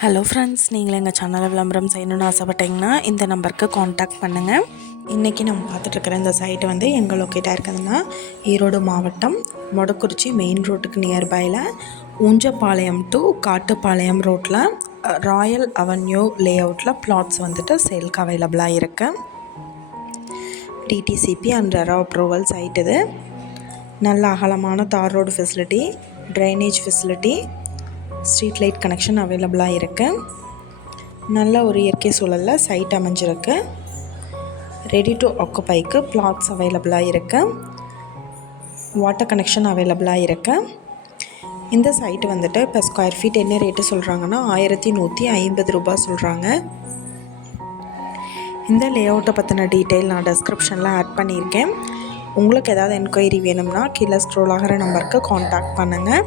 Hello friends நீங்கள் எங்கள் சேனலை விளம்பரம் செய்யணும்னு ஆசைப்பட்டீங்கன்னா இந்த நம்பருக்கு காண்டாக்ட் பண்ணுங்கள் இன்றைக்கி நம்ம பார்த்துட்ருக்குற இந்த சைட்டு வந்து எங்கே லொக்கேட்டாக இருக்குதுன்னா ஈரோடு மாவட்டம் மொடக்குறிச்சி மெயின் ரோட்டுக்கு நியர்பையில் ஊஞ்சப்பாளையம் டு காட்டுப்பாளையம் ரோட்டில் ராயல் அவென்யூ லே அவுட்டில் பிளாட்ஸ் வந்துட்டு சேல்க்கு அவைலபிளாக இருக்குது DTCP and RERA approval site இது. நல்ல அகலமான தார் road facility drainage facility street light connection அவைலபிளாக இருக்குது நல்ல ஒரு இயற்கை சூழலில் சைட் அமைஞ்சிருக்கு. ரெடி டு ஆக்குபைக்கு பிளாட்ஸ் அவைலபிளாக இருக்குது வாட்டர் கனெக்ஷன் அவைலபிளாக இருக்குது இந்த சைட்டு வந்துட்டு இப்போ ஸ்கொயர் ஃபீட் என்ன ரேட்டு சொல்கிறாங்கன்னா ஆயிரத்தி நூற்றி ஐம்பது ரூபாய் சொல்கிறாங்க இந்த லேஅவுட்டை பற்றின டீட்டெயில் நான் டெஸ்கிரிப்ஷனில் ஆட் பண்ணியிருக்கேன். உங்களுக்கு ஏதாவது என்கொயரி வேணும்னா கீழே ஸ்க்ரோல் ஆகிற நம்பருக்கு காண்டாக்ட் பண்ணுங்கள்